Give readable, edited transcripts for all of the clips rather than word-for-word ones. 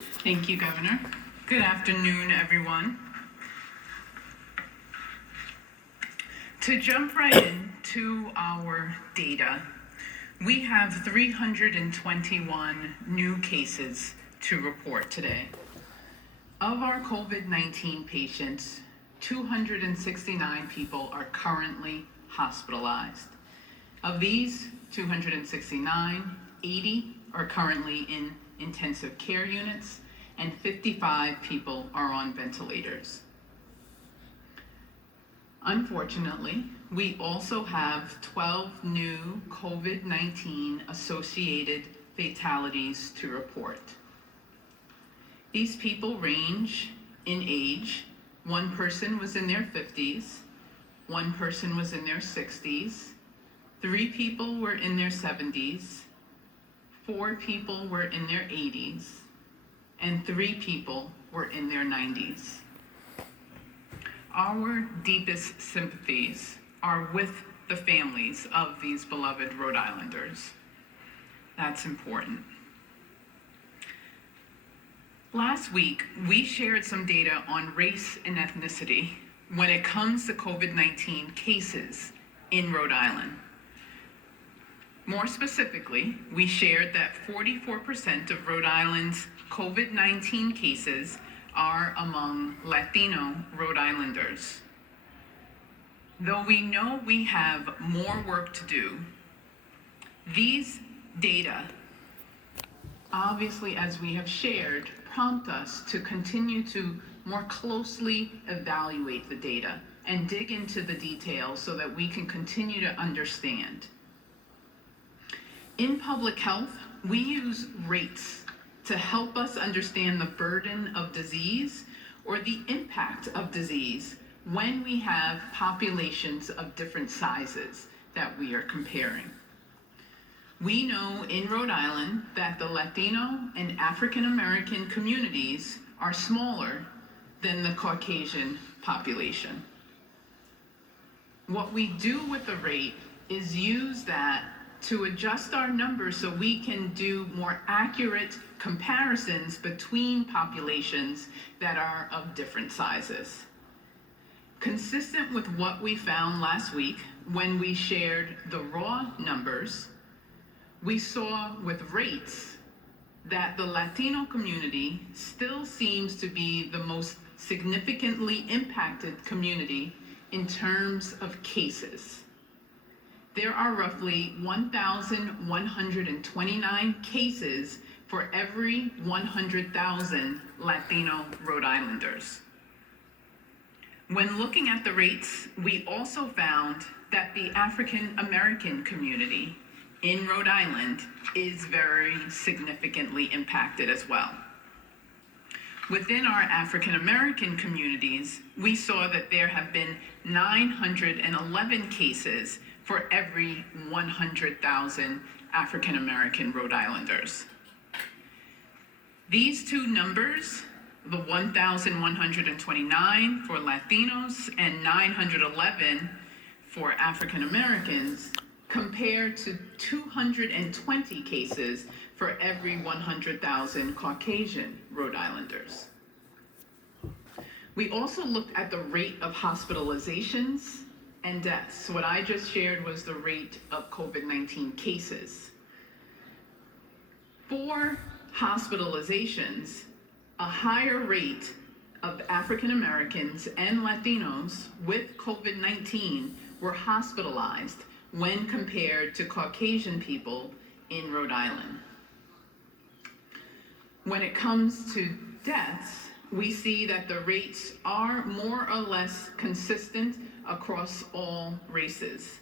Thank you, Governor. Good afternoon, everyone. To jump right into our data, we have 321 new cases to report today. Of our COVID-19 patients, 269 people are currently hospitalized. Of these 269, 80 are currently in intensive care units, and 55 people are on ventilators. Unfortunately, we also have 12 new COVID-19 associated fatalities to report. These people range in age. One person was in their 50s, one person was in their 60s, 3 people were in their 70s, 4 people were in their 80s, and 3 people were in their 90s. Our deepest sympathies are with the families of these beloved Rhode Islanders. That's important. Last week, we shared some data on race and ethnicity when it comes to COVID-19 cases in Rhode Island. More specifically, we shared that 44% of Rhode Island's COVID-19 cases are among Latino Rhode Islanders. Though we know we have more work to do, these data, obviously, as we have shared, prompt us to continue to more closely evaluate the data and dig into the details so that we can continue to understand. In public health, we use rates to help us understand the burden of disease or the impact of disease when we have populations of different sizes that we are comparing. We know in Rhode Island that the Latino and African American communities are smaller than the Caucasian population. What we do with the rate is use that to adjust our numbers so we can do more accurate comparisons between populations that are of different sizes. Consistent with what we found last week when we shared the raw numbers, we saw with rates that the Latino community still seems to be the most significantly impacted community in terms of cases. There are roughly 1,129 cases for every 100,000 Latino Rhode Islanders. When looking at the rates, we also found that the African American community in Rhode Island is very significantly impacted as well. Within our African American communities, we saw that there have been 911 cases for every 100,000 African American Rhode Islanders. These two numbers, the 1,129 for Latinos and 911 for African Americans, compare to 220 cases for every 100,000 Caucasian Rhode Islanders. We also looked at the rate of hospitalizations and deaths. What I just shared was the rate of COVID-19 cases. For hospitalizations, a higher rate of African Americans and Latinos with COVID-19 were hospitalized when compared to Caucasian people in Rhode Island. When it comes to deaths, we see that the rates are more or less consistent across all races.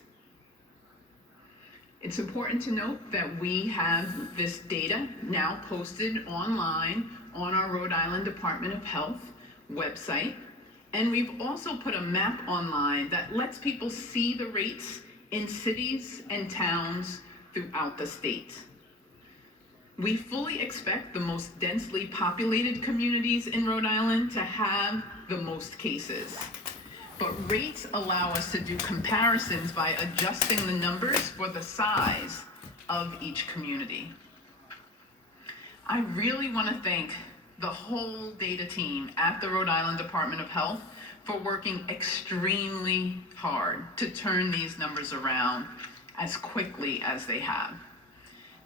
It's important to note that we have this data now posted online on our Rhode Island Department of Health website, and we've also put a map online that lets people see the rates in cities and towns throughout the state. We fully expect the most densely populated communities in Rhode Island to have the most cases. But rates allow us to do comparisons by adjusting the numbers for the size of each community. I really want to thank the whole data team at the Rhode Island Department of Health for working extremely hard to turn these numbers around as quickly as they have.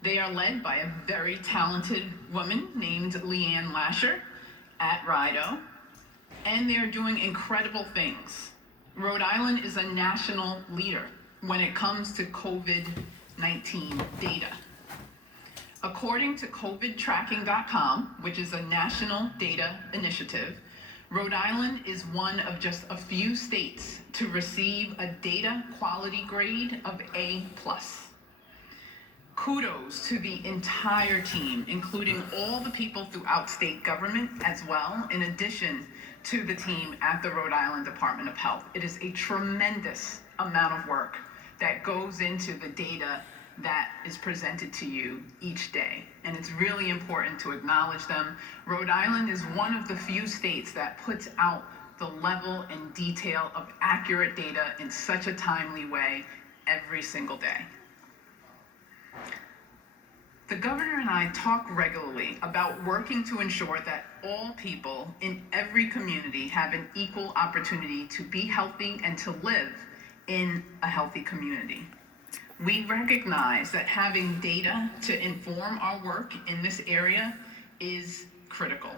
They are led by a very talented woman named Leanne Lasher at RIDO, and they're doing incredible things. Rhode Island is a national leader when it comes to COVID-19 data. According to COVIDtracking.com, which is a national data initiative, Rhode Island is one of just a few states to receive a data quality grade of A+. Kudos to the entire team, including all the people throughout state government as well, in addition to the team at the Rhode Island Department of Health. It is a tremendous amount of work that goes into the data that is presented to you each day. And it's really important to acknowledge them. Rhode Island is one of the few states that puts out the level and detail of accurate data in such a timely way every single day. The governor and I talk regularly about working to ensure that all people in every community have an equal opportunity to be healthy and to live in a healthy community. We recognize that having data to inform our work in this area is critical.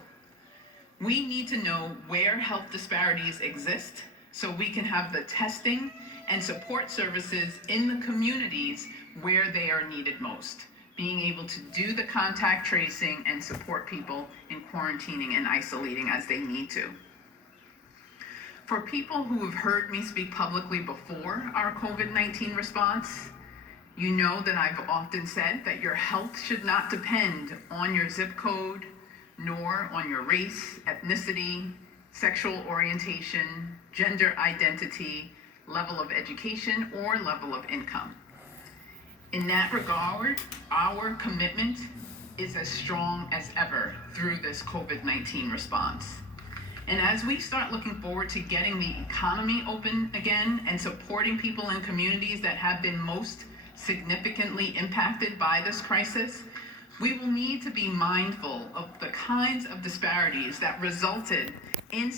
We need to know where health disparities exist so we can have the testing and support services in the communities where they are needed most, being able to do the contact tracing and support people in quarantining and isolating as they need to. For people who have heard me speak publicly before our COVID-19 response, you know that I've often said that your health should not depend on your zip code, nor on your race, ethnicity, sexual orientation, gender identity, level of education, or level of income. In that regard, our commitment is as strong as ever through this COVID-19 response. And as we start looking forward to getting the economy open again and supporting people in communities that have been most significantly impacted by this crisis, we will need to be mindful of the kinds of disparities that resulted in